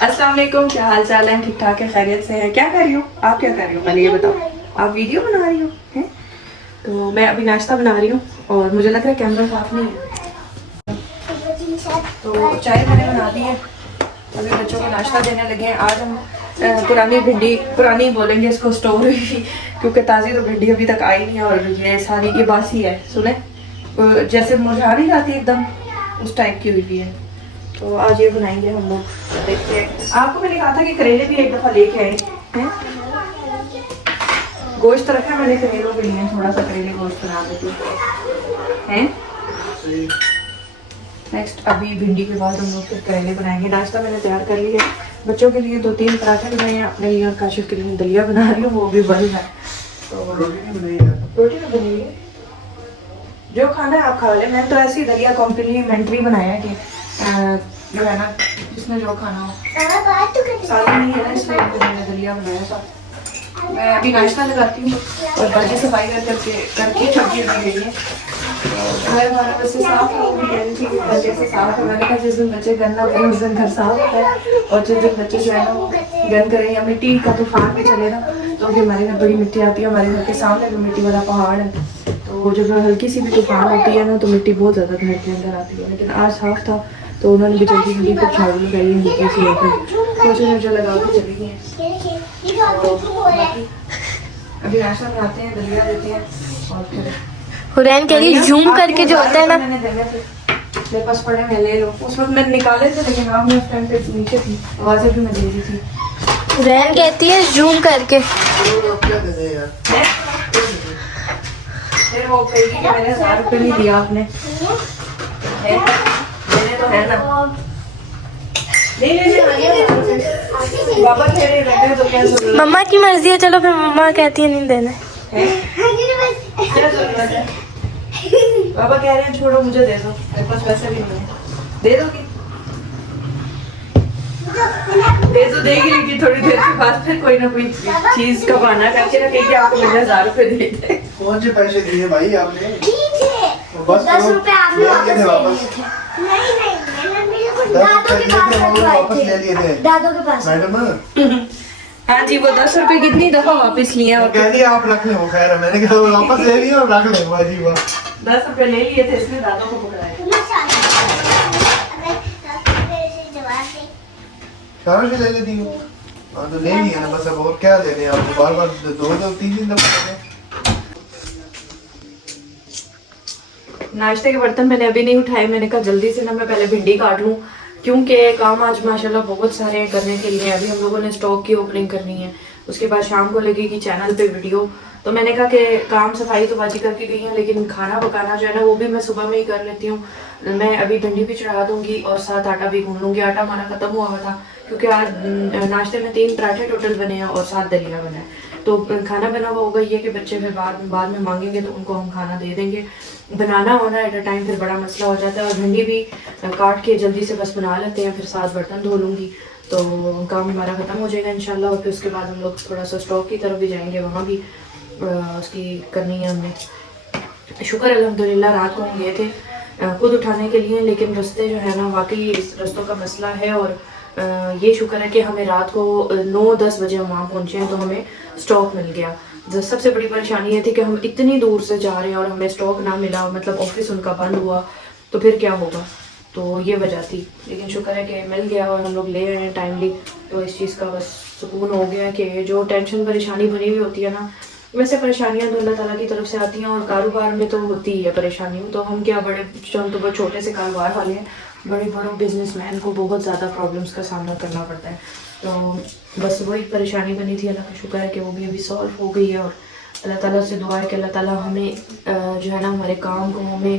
अस्सलाम वालेकुम, क्या हाल चाल है? ठीक ठाक है, खैरियत से है? क्या कर रही हो आप? क्या कर रही हो पहले ये बताओ। आप वीडियो बना रही हो हैं? तो मैं अभी नाश्ता बना रही हूँ और मुझे लग रहा है कैमरा साफ नहीं है, तो चाय मैंने बना दी है। अभी बच्चों को नाश्ता देने लगे हैं। आज हम पुरानी भिंडी, पुरानी बोलेंगे इसको, स्टोर हुई थी क्योंकि ताज़ी तो भिंडी अभी तक आई नहीं है और ये सारी ये बासी है। सुने जैसे मुरझा नहीं जाती एकदम, उस टाइप की हुई भी है। तो आज ये बनाएंगे हम लोग। देखते हैं, आपको मैंने कहा था कि करेले भी एक दफ़ा लेके आए हैं। गोश्त रखा है मैंने करेलों के लिए, थोड़ा सा करेले गोश्त बना देती हैं। नेक्स्ट अभी भिंडी के बाद हम लोग फिर करेले बनाएंगे। नाश्ता मैंने तैयार कर लिया है। बच्चों के लिए 2-3 पराठे बनाए हैं, अपने लिए और काशिफ के लिए दलिया बना रही हूँ, वो भी बन रहा है। तो रोटी तो बनी है, जो खाना है आप खा लें। मैंने तो ऐसी दलिया कॉम्प्लीमेंट्री बनाया है कि जो है ना, जिसमें जो खाना हो। सादा नहीं है ना, इसलिए मैंने दलिया बनाया था। मैं अभी नाश्ता लगाती हूँ और बाकी सफाई करके सब्जी बन गई है। घर हमारा वैसे साफ हो गई थी, बच्चे से साफ है। मैंने कहा जिस दिन बच्चे गन ना करें उस दिन घर साफ होता है, और जिस दिन बच्चे जो है ना वो गन करें या मिट्टी का तूफान भी चले ना, तो भी हमारे घर बड़ी मिट्टी आती है। हमारे घर के सामने भी मिट्टी वाला पहाड़ है, तो जब हल्की सी भी तूफान होती है ना तो मिट्टी बहुत ज़्यादा घर के अंदर आती है। लेकिन आज साफ था तो उन्होंने भी जल्दी जल्दी कुछ झाड़ू लगाई है हल्की सी होकर, मुझे जो लगा के चली गई है। अभी नाश्ता बनाते हैं, दलिया देते हैं और फिर हुरैन के लिए जूम करके जो होता है ना, मेरे पास पड़े मैं ले लो। उस वक्त मैंने निकाले थे लेकिन आप उस टाइम पे नीचे थी, आवाज़ें भी मैं दे दी थी। हुरैन कहती है जूम करके। फिर वो कहेगी कि मैंने 1000 रुपये नहीं दिया आपने, मैंने तो है ना। नहीं बाबा कह रहे रहते तो क्या जरूरत है? मम्मा की मर्जी है, चलो फिर मम्मा कहती है नहीं देना। क्या जरूरत है? बाबा कह रहे हैं छोड़ो, मुझे दे दो, मेरे पास पैसे भी नहीं है। दे दोगी? दे तो देगी, लेकिन थोड़ी देर के बाद फिर कोई ना कोई चीज का बहाना करके रखेगी आपको मुझे 1000 रुपए दे दे। कौन से पैसे दिए भाई आपने? बस 10 रुपए आपने वापस ले लिए थे दादों के पास। मैडम। हाँ जी, वो 10 रुपए कितनी दफा वापस लिए और कह दिया आप रख ले, वो खैर है, मैंने कहा वापस ले लिया और रख ले। वाह जी वाह, 10 रुपए ले लिए थे, इसलिए दादों को पकड़ाया। शारों से ले लेती हूँ। हाँ तो ले लिया ना बस, अब और क्या लेने आपको, बार बार 2-3 दफा। नाश्ते के बर्तन मैंने अभी नहीं उठाए, मैंने कहा जल्दी से ना मैं पहले भिंडी काट लूँ, क्योंकि काम आज माशाल्लाह बहुत सारे हैं करने के लिए। अभी हम लोगों ने स्टॉक की ओपनिंग करनी है, उसके बाद शाम को लगेगी चैनल पे वीडियो। तो मैंने कहा कि काम सफाई तो बाजी करके गई है, लेकिन खाना पकाना जो है ना वो भी मैं सुबह में ही कर लेती हूँ। मैं अभी भिंडी भी चढ़ा दूंगी और साथ आटा भी गूंद लूँगी। आटा हमारा ख़त्म हुआ हुआ था क्योंकि आज नाश्ते में 3 पराठे टोटल बने हैं और 7 दलिया बना है। तो खाना बना हुआ होगा, ये कि बच्चे फिर बाद में मांगेंगे तो उनको हम खाना दे देंगे। बनाना होना एट अ टाइम फिर बड़ा मसला हो जाता है। और भिंडी भी काट के जल्दी से बस बना लेते हैं, फिर 7 बर्तन धो लूँगी तो काम हमारा ख़त्म हो जाएगा इंशाल्लाह। और फिर उसके बाद हम लोग थोड़ा सा स्टॉक की तरफ भी जाएंगे, वहाँ भी उसकी करनी है हमने। शुक्र अल्हम्दुलिल्लाह रात को हम गए थे खुद उठाने के लिए, लेकिन रास्ते जो है ना वाकई इस रस्तों का मसला है। और ये शुक्र है कि हमें रात को 9-10 बजे हम वहाँ पहुँचे हैं तो हमें स्टॉक मिल गया। सबसे बड़ी परेशानी ये थी कि हम इतनी दूर से जा रहे हैं और हमें स्टॉक ना मिला, मतलब ऑफिस उनका बंद हुआ तो फिर क्या होगा, तो ये वजह थी। लेकिन शुक्र है कि मिल गया और हम लोग ले आए हैं टाइमली, तो इस चीज़ का बस सुकून हो गया कि जो टेंशन परेशानी बनी हुई होती है ना, वैसे परेशानियां तो अल्लाह ताला की तरफ से आती हैं और कारोबार में तो होती ही है परेशानी। तो हम क्या बड़े, हम तो बहुत छोटे से कारोबार वाले हैं, बड़े बड़ों बिजनेसमैन को बहुत ज़्यादा प्रॉब्लम्स का सामना करना पड़ता है। तो बस वही परेशानी बनी थी, अल्लाह का शुक्र है कि वो भी अभी सॉल्व हो गई है। और अल्लाह ताला से दुआ है कि अल्लाह ताला हमें जो है ना हमारे काम को, हमें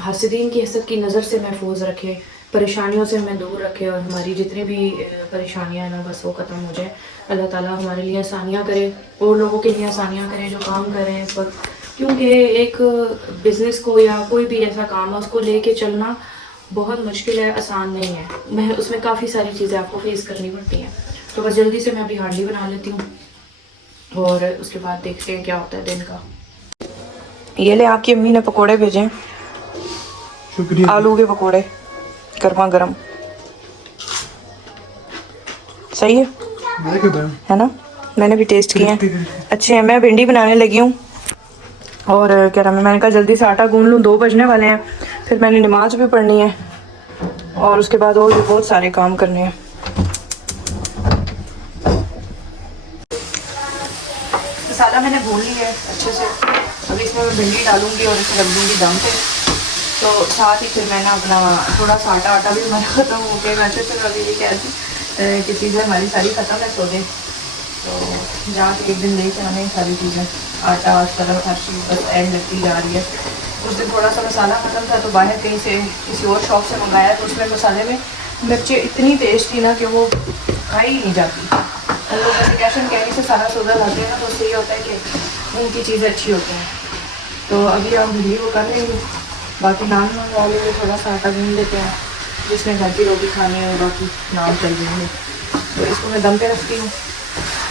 हासिदीन की हसद की नज़र से महफूज रखे, परेशानियों से हमें दूर रखे और हमारी जितनी भी परेशानियां हैं ना बस वो ख़त्म हो जाए। अल्लाह ताला हमारे लिए आसानियाँ करे और लोगों के लिए आसानियाँ करे जो काम कर रहे हैं इस वक्त, क्योंकि एक बिज़नेस को या कोई भी ऐसा काम है उसको लेके चलना बहुत मुश्किल है, आसान नहीं है। मैं उसमें काफ़ी सारी चीज़ें आपको फेस करनी पड़ती हैं। तो बस जल्दी से मैं अभी हांडी बना लेती हूँ और उसके बाद देखते हैं क्या होता है दिन का। ये ले, आपकी अम्मी ने पकोड़े भेजे, शुक्रिया। आलू के पकोड़े गर्मा गर्म। सही है है ना? मैंने भी टेस्ट किए हैं, अच्छे हैं। मैं भिंडी बनाने लगी हूँ और क्या नाम है, मैंने कहा जल्दी से आटा गूंद लूँ, 2 बजने वाले हैं। फिर मैंने नमाज भी पढ़नी है और उसके बाद और भी बहुत सारे काम करने हैं। मसाला मैंने भून लिया है अच्छे से। अब इसमें मैं भिंडी डालूंगी और इसे रख दूँगी दम पे। तो साथ ही फिर मैंने अपना थोड़ा सा आटा भी हमारा ख़त्म हो गया। वैसे तो अभी ये कह रही कि चीज़ें हमारी सारी ख़त्म है सौदे, तो जहाँ से एक दिन लेके आने सारी चीज़ें, आटा सरफ हर चीज़ बस एंड लगती जा रही है। उस दिन थोड़ा सा मसाला ख़त्म था तो बाहर कहीं से किसी और शॉप से मंगाया, तो उसमें मसाले में मिर्चें इतनी तेज़ थी ना कि वो खाई ही नहीं जाती। हम लोग एप्लीकेशन कहीं से सारा सौदा लाते हैं ना, तो उससे ये होता है कि उनकी चीज़ें अच्छी होती हैं। तो अभी हम भिंडी को कर लेंगे, बाकी नान वाले में थोड़ा सा आटा गूंद लेते हैं, जिसमें घर की रोटी खानी है बाकी नान चल जाएंगे। तो इसको मैं दम पे रखती हूँ।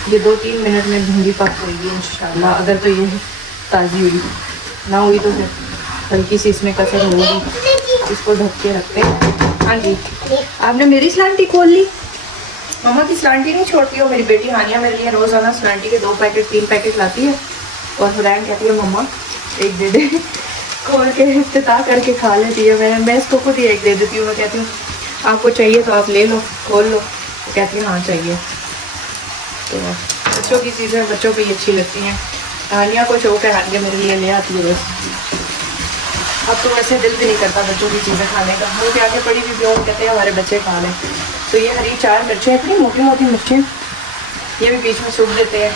ये 2-3 मिनट में भिंडी पक जाएगी इंशाल्लाह। अगर तो ये ताज़ी हुई, ना हुई तो फिर हल्की सी इसमें कसर होगी। इसको ढक के रखते हैं। हाँ जी, आपने मेरी स्लांटी खोल ली। मम्मा की स्लांटी नहीं छोड़ती हो। मेरी बेटी हानिया मेरे लिए रोज़ाना स्लांटी के 2 पैकेट 3 पैकेट लाती है और हुरैन कहती है मम्मा एक दे दे, खोल के इफ्तिताह करके खा लेती है। मैं इसको खुद ही एक दे देती हूँ। मैं कहती हूँ आपको चाहिए तो आप ले लो, खोल लो। तो कहती है हाँ चाहिए। तो बच्चों की चीज़ें बच्चों को ही अच्छी लगती हैं। हानिया को शौक है, हानिया मेरे लिए ले आती है बस। अब तो वैसे दिल भी नहीं करता बच्चों की चीज़ें खाने का। मुँह के आगे पड़ी भी प्योर कहते हैं हमारे बच्चे खा लें। तो ये हरी 4 मिर्चें, इतनी मोटी मोटी मिर्चें, ये भी बीच में सूख देते हैं।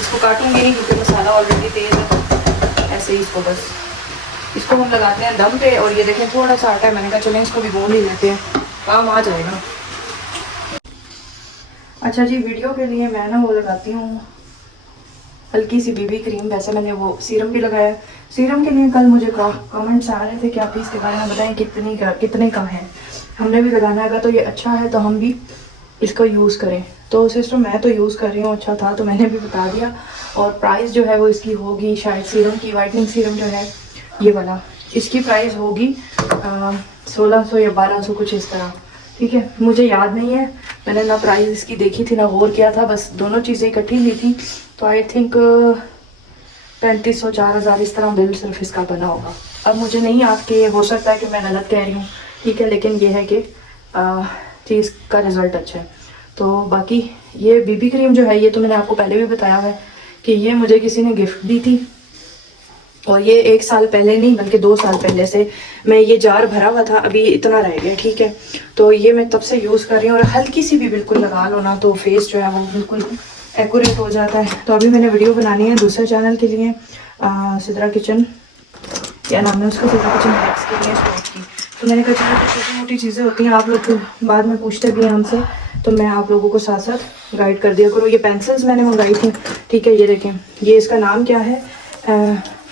इसको काटूंगी नहीं क्योंकि मसाला ऑलरेडी तेज़ है। ऐसे ही इसको बस इसको हम लगाते हैं दम पे। और ये देखें थोड़ा सा आटा है, मैंने कहा चलें इसको भी गूंद ही लेते हैं, काम आ जाएगा। अच्छा जी, वीडियो के लिए मैं ना वो लगाती हूँ हल्की सी बीबी क्रीम। वैसे मैंने वो सीरम भी लगाया। सीरम के लिए कल मुझे कमेंट्स आ रहे थे कि आप इसके बारे में बताएं कितने का है। हमने भी लगाना है, अगर तो ये अच्छा है तो हम भी इसको यूज़ करें। तो सिस्टर मैं तो यूज़ कर रही हूँ, अच्छा था तो मैंने भी बता दिया। और प्राइस जो है वो इसकी होगी शायद सीरम की, वाइटनिंग सीरम जो है ये वाला, इसकी प्राइस होगी 1600 या 1200 कुछ इस तरह। ठीक है, मुझे याद नहीं है, मैंने ना प्राइस इसकी देखी थी ना गौर किया था, बस दोनों चीज़ें इकट्ठी ली थी। तो आई थिंक 3500-4000 इस तरह बिल सिर्फ इसका बना होगा। अब मुझे नहीं याद कि हो सकता है कि मैं गलत कह रही हूँ, ठीक है, लेकिन ये है कि चीज़ का रिज़ल्ट अच्छा है। तो बाकी ये बीबी क्रीम जो है ये तो मैंने आपको पहले भी बताया है कि ये मुझे किसी ने गिफ्ट दी थी। और ये 1 साल पहले नहीं बल्कि 2 साल पहले से मैं ये जार भरा हुआ था, अभी इतना रह गया। ठीक है, तो ये मैं तब से यूज़ कर रही हूँ। और हल्की सी भी बिल्कुल लगा लो ना तो फेस जो है वो बिल्कुल एक्यूरेट हो जाता है। तो अभी मैंने वीडियो बनानी है दूसरे चैनल के लिए, सिद्रा किचन, क्या नाम है उसका, सिद्रा किचन हैक्स के लिए स्टॉक की। तो मैंने कहा चलो छोटी मोटी चीज़ें होती हैं, आप लोग तो बाद में पूछते भी हैं हमसे, तो मैं आप लोगों को साथ साथ गाइड कर दिया करो। ये पेंसिल्स मैंने मंगाई थी, ठीक है, ये देखें, ये इसका नाम क्या है,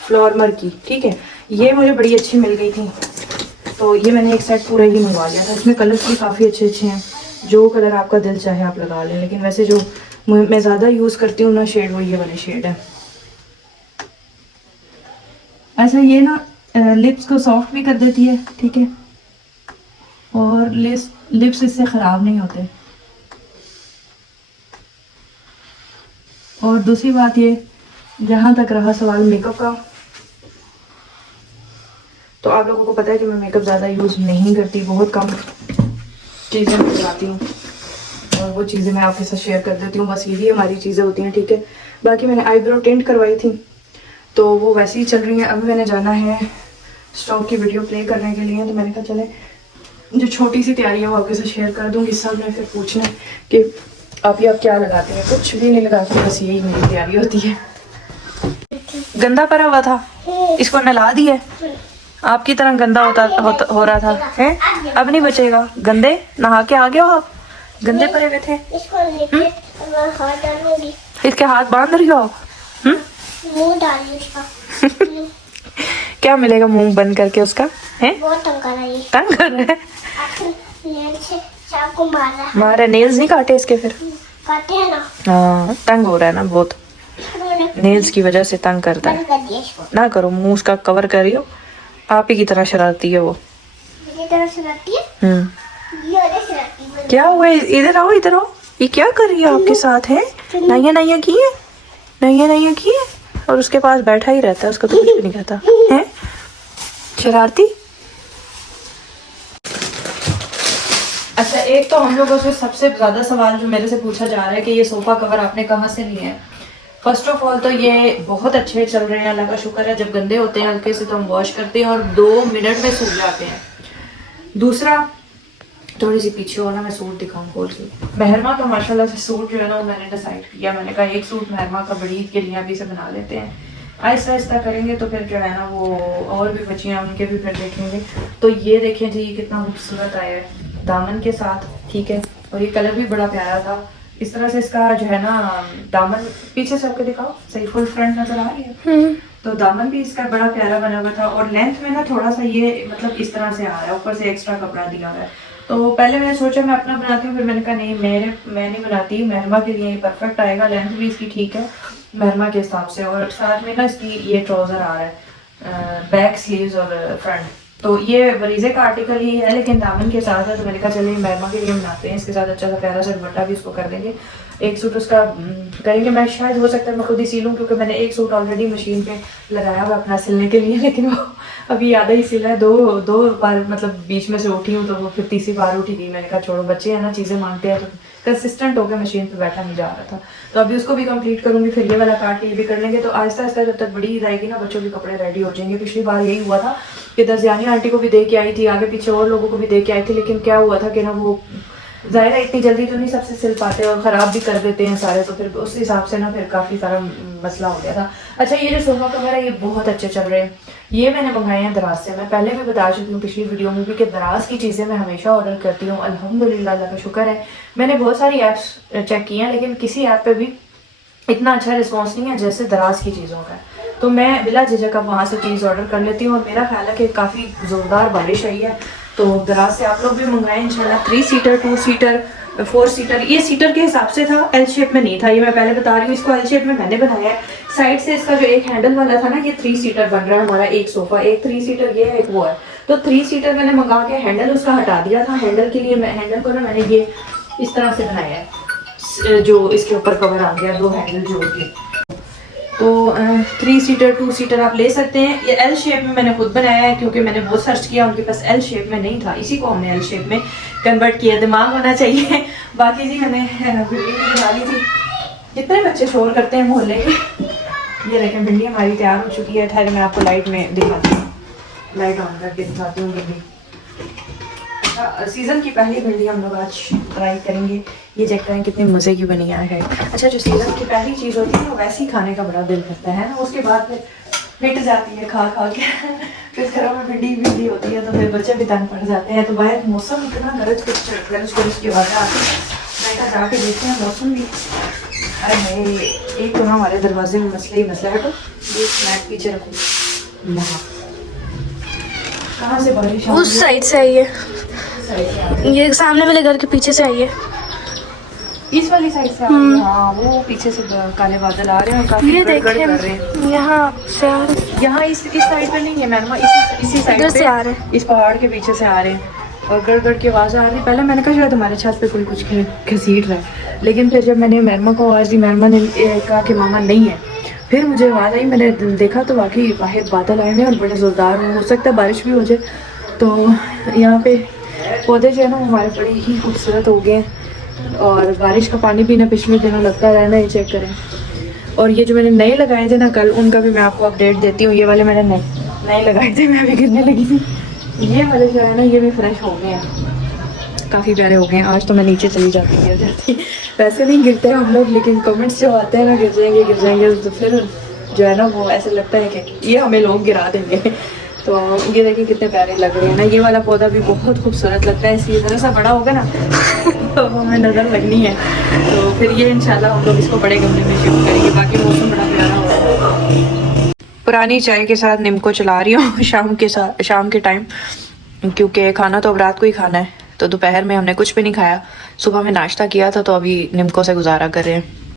फ्लोरमर की। ठीक है, ये मुझे बड़ी अच्छी मिल गई थी, तो ये मैंने एक सेट पूरा ही मंगवा लिया था। इसमें कलर्स भी काफ़ी अच्छे अच्छे हैं, जो कलर आपका दिल चाहे आप लगा लें। लेकिन वैसे जो मैं ज़्यादा यूज़ करती हूँ ना शेड, वो ये वाले शेड है। ऐसा ये ना लिप्स को सॉफ्ट भी कर देती है, ठीक है, और लिप्स इससे ख़राब नहीं होते। और दूसरी बात ये, जहाँ तक रहा सवाल मेकअप का, तो आप लोगों को पता है कि मैं मेकअप ज़्यादा यूज़ नहीं करती, बहुत कम चीज़ें मैं लगाती हूँ और वो चीज़ें मैं आपके साथ शेयर कर देती हूँ। बस यही हमारी चीज़ें होती हैं, ठीक है। बाकी मैंने आईब्रो टिंट करवाई थी तो वो वैसे ही चल रही है। अभी मैंने जाना है स्टॉक की वीडियो प्ले करने के लिए, तो मैंने कहा चले जो छोटी सी तैयारी है वो आपके साथ शेयर कर दूँगी। सब ने फिर पूछना है कि आप क्या लगाते हैं, कुछ भी नहीं लगाती, बस यही मेरी तैयारी होती है। गंदा पड़ा हुआ था, इसको नला दिया, आपकी तरह गंदा हो रहा था, हैं? अब नहीं बचेगा। गंदे नहा के आ गए हो आप, गंदे पड़े हुए थे। हाथ डालूंगी, इसके हाथ बांध रही हो आप, मुंह डालूंगी। क्या मिलेगा मुंह बंद करके उसका, हैं? बहुत तंग कर रही है, तंग कर रहा है, नेल से सांप को मार रहा है। मारा, नेल्स नहीं काटे इसके फिर? काटे हैं ना। हाँ, तंग हो रहा है ना बहुत, नेल्स की वजह से तंग करता बंद है। कर दिया इसको। ना करो, मुंह उसका कवर करियो, आप ही की तरह शरारती है वो। ये तरह से रहती है, ये वजह से रहती है। क्या हुआ है? इधर आओ, इधर आओ। ये क्या कर रही है आपके साथ है? नैया नैया की है, नैया नैया की है, और उसके पास बैठा ही रहता है, उसका तो कुछ भी नहीं कहता है। शरारती। अच्छा, एक तो हम लोगों से सबसे ज्यादा सवाल जो मेरे से पूछा जा रहा है कि ये सोफा कवर आपने कहाँ से लिए हैं। फर्स्ट ऑफ ऑल तो ये बहुत अच्छे चल रहे हैं, अल्लाह का शुक्र है। जब गंदे होते हैं हल्के से तो हम वॉश करते हैं और 2 मिनट में सूख जाते हैं। दूसरा, थोड़ी सी पीछे हो ना, मैं सूट दिखाऊं खोल के। महरमा का माशाल्लाह से सूट जो है ना वो मैंने डिसाइड किया, मैंने कहा एक सूट महरमा का बड़ी ईद के लिए अभी से बना लेते हैं। आहिस्ता आहिस्ता करेंगे तो फिर जो है ना वो और भी बच्चियाँ उनके भी फिर देखेंगे। तो ये देखें जी, कितना खूबसूरत आया है दामन के साथ, ठीक है। और ये कलर भी बड़ा प्यारा था। इस तरह से इसका जो है ना दामन, पीछे से आपको दिखाओ सही, फुल फ्रंट नजर आ रही है। तो दामन भी इसका बड़ा प्यारा बना हुआ था और लेंथ में ना थोड़ा सा ये मतलब इस तरह से आ रहा है, ऊपर से एक्स्ट्रा कपड़ा दिया हुआ है। तो पहले मैंने सोचा मैं अपना बनाती हूँ, फिर मैंने कहा नहीं, मैं नहीं बनाती, महरमा के लिए परफेक्ट आएगा। लेंथ भी इसकी ठीक है महरमा के हिसाब से, और साथ में ना इसकी ये ट्राउजर आ रहा है, बैक स्लीव्स और फ्रंट। तो ये वरीजे का आर्टिकल ही है लेकिन दामन के साथ है, तो मैंने कहा चलिए महरमा के लिए बनाते हैं। इसके साथ अच्छा सा प्यारा सा दुपट्टा भी इसको कर देंगे। एक सूट उसका करेंगे, मैं शायद हो सकता है मैं खुद ही सी लूँ, क्योंकि मैंने एक सूट ऑलरेडी मशीन पे लगाया हुआ अपना सिलने के लिए, लेकिन वो अभी आधा ही सिला है। दो बार मतलब बीच में से उठी हूँ, तो वो फिर तीसरी बार उठी थी। मैंने कहा छोड़ो, बच्चे हैं ना, चीज़ें मांगते हैं, तो कंसिस्टेंट होकर मशीन पे बैठा नहीं जा रहा था। तो अभी उसको भी कंप्लीट करूंगी, फिर ये वाला काट के ये भी कर लेंगे। तो आहिस्ता आहिस्ता जब तक बड़ी ईद आएगी ना, बच्चों के कपड़े रेडी हो जाएंगे। पिछली बार यही हुआ था कि दरजियानी आंटी को भी दे के आई थी, आगे पीछे और लोगों को भी दे के आई थी, लेकिन क्या हुआ था कि ना वो ज़ाहिर है इतनी जल्दी तो नहीं सबसे सिल पाते और ख़राब भी कर देते हैं सारे, तो फिर उस हिसाब से ना फिर काफ़ी सारा मसला हो गया था। अच्छा, ये जो सोफा कवर है ये बहुत अच्छे चल रहे हैं। ये मैंने मंगाए हैं दराज से। मैं पहले भी बता चुकी हूँ पिछली वीडियो में भी कि दराज की चीज़ें मैं हमेशा ऑर्डर करती हूँ। अल्हम्दुलिल्लाह, अल्लाह का शुक्र है। मैंने बहुत सारी ऐप्स चेक की हैं लेकिन किसी ऐप पे भी इतना अच्छा रिस्पॉन्स नहीं है जैसे दराज की चीज़ों का। तो मैं बिला झिझक अब वहाँ से चीज़ ऑर्डर कर लेती हूँ और मेरा ख्याल है कि काफ़ी ज़ोरदार बारिश आई है, तो दराज से आप लोग भी मंगाएं इंशाल्लाह। 3 सीटर, 2 सीटर, 4 सीटर। ये सीटर के हिसाब से था, एल शेप में नहीं था, ये मैं पहले बता रही हूँ। इसको एल शेप में मैंने बनाया है। साइड से इसका जो एक हैंडल वाला था ना, ये 3 सीटर बन रहा है हमारा एक सोफा। एक 3 सीटर ये है, एक वो है। तो 3 सीटर मैंने मंगा के हैंडल उसका हटा दिया था। हैंडल के लिए हैंडल को ना मैंने ये इस तरह से बनाया है, जो इसके ऊपर कवर आ गया, 2 हैंडल जोड़ के। तो 3 सीटर, 2 सीटर आप ले सकते हैं। ये एल शेप में मैंने खुद बनाया है क्योंकि मैंने बहुत सर्च किया, उनके पास एल शेप में नहीं था, इसी को हमने एल शेप में कन्वर्ट किया। दिमाग होना चाहिए। बाकी जी मैंने भिंडी बना ली थी। कितने बच्चे शोर करते हैं मोहल्ले के। ये देखें भिंडी हमारी तैयार हो चुकी है। ठहरे मैं आपको लाइट में दिखाती हूँ, लाइट ऑन करके दिखाती हूँ भिंडी। सीज़न की पहली भिंडी हम लोग आज ट्राई करेंगे। ये चेक करें कितनी मज़े की बनी है। अच्छा, जो सीज़न की पहली चीज़ होती है ना वैसे ही खाने का बड़ा दिल करता है ना, उसके बाद फिर मिट जाती है खा खा के। फिर घरों में भिंडी होती है तो फिर बच्चे भी तंग पड़ जाते हैं। तो बाहर मौसम इतना गरज की आवाज़ आती है, मैं जाके देखते हैं मौसम भी। अरे एक तो ना हमारे दरवाजे में मसला ही मसला है। तो ये स्नैक पीछे रखो, यहाँ कहाँ से बारिश उस साइड से आई है, ये सामने वाले घर के पीछे से आई है, इस वाली साइड से आ रही है। हाँ, वो पीछे से काले बादल आ रहे हैं और काफी ये गड़गड़ देखें कर रहे हैं। यहाँ से आ रहे हैं। यहाँ इस साइड पे नहीं है मैडम, इसी साइड इधर पे से आ रहे हैं। इस पहाड़ के पीछे से आ रहे हैं और गड़गड़ की आवाज़ आ रही है। पहले मैंने कहा शायद हमारे छत पे कोई कुछ घसीट रहा है, लेकिन फिर जब मैंने मैरमा को आवाज़ दी, मैरमा ने कहा कि मामा नहीं है। फिर मुझे आवाज़ आई, मैंने देखा तो वाकई बाहर बादल आए हैं और बड़े ज़ोरदार हो सकता है बारिश भी हो जाए। तो यहाँ पे पौधे जो है ना हमारे बड़े ही खूबसूरत हो गए हैं और बारिश का पानी भी ना पिछले दिनों लगता रहना, ये चेक करें। और ये जो मैंने नए लगाए थे ना कल, उनका भी मैं आपको अपडेट देती हूँ। ये वाले मैंने नए लगाए थे, मैं अभी गिरने लगी थी। ये वाले जो है ना ये भी फ्रेश हो गए हैं, काफ़ी प्यारे हो गए हैं। आज तो मैं नीचे चली जाती वैसे नहीं गिरते हैं हम लोग, लेकिन कमेंट्स जो आते हैं ना गिर जाएंगे तो फिर जो है ना वो ऐसा लगता है कि ये हमें लोग गिरा देंगे। तो ये देखिए कितने प्यारे लग रहे हैं ना। ये वाला पौधा भी बहुत खूबसूरत लगता है, इसलिए ज़रा सा बड़ा होगा ना तो हमें नज़र लगनी है। तो फिर ये इंशाल्लाह हम लोग इसको बड़े गमले में शिफ्ट करेंगे। बाकी मौसम बड़ा प्यारा होगा। पुरानी चाय के साथ नीम को चला रही हूँ शाम के टाइम, क्योंकि खाना तो अब रात को ही खाना है। तो दोपहर में हमने कुछ भी नहीं खाया, सुबह में नाश्ता किया था, तो अभी निम्को से गुजारा कर रहे हैं।